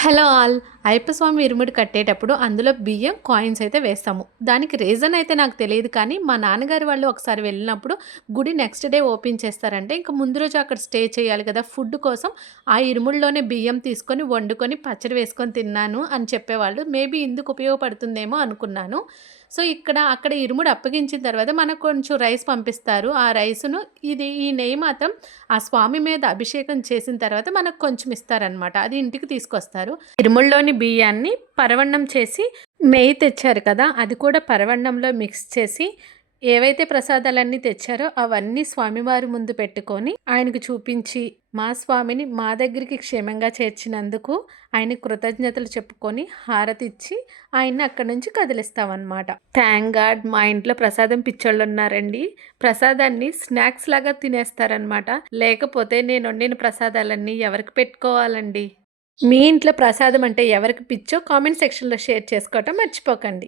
Hello all Ayyappa Swamy ఇరుముడి కట్టేటప్పుడు అందులో బియ్యం కాయిన్స్ అయితే వేస్తాము. దానికి రీజన్ అయితే నాకు తెలియదు కానీ మా నాన్నగారు వాళ్ళు ఒకసారి వెళ్ళినప్పుడు గుడి నెక్స్ట్ డే ఓపెన్ చేస్తారంటే ఇంకా ముందు రోజు అక్కడ స్టే చేయాలి కదా ఫుడ్ కోసం ఆ ఇరుముడిలోనే బియ్యం తీసుకొని వండుకొని పచ్చడి వేసుకొని తిన్నాను అని చెప్పేవాళ్ళు. మేబీ ఇందుకు ఉపయోగపడుతుందేమో అనుకున్నాను. సో ఇక్కడ అక్కడ ఇరుముడు అప్పగించిన తర్వాత మనకు కొంచెం రైస్ పంపిస్తారు. ఆ రైస్ను ఇది ఈ నెయ్యి మాత్రం ఆ స్వామి మీద అభిషేకం చేసిన తర్వాత మనకు కొంచెం ఇస్తారనమాట అది ఇంటికి తీసుకొస్తారు. తీసుకొని బియ్యాన్ని పరవన్నం చేసి నెయ్యి తెచ్చారు కదా అది కూడా పరవన్నంలో మిక్స్ చేసి ఏవైతే ప్రసాదాలన్నీ తెచ్చారో అవన్నీ స్వామివారి ముందు పెట్టుకొని ఆయనకు చూపించి మా స్వామిని మా దగ్గరికి క్షేమంగా చేర్చినందుకు ఆయన కృతజ్ఞతలు చెప్పుకొని హారతి ఇచ్చి ఆయన్ని అక్కడి నుంచి కదిలిస్తామన్నమాట. థ్యాంక్ గాడ్ మా ఇంట్లో ప్రసాదం పిచ్చోళ్ళు ఉన్నారండి. ప్రసాదాన్ని స్నాక్స్ లాగా తినేస్తారనమాట లేకపోతే నేను వండిన ప్రసాదాలన్నీ ఎవరికి పెట్టుకోవాలండి? మీ ఇంట్లో ప్రసాదం అంటే ఎవరికి పిచ్చో కామెంట్ సెక్షన్లో షేర్ చేసుకోవటం మర్చిపోకండి.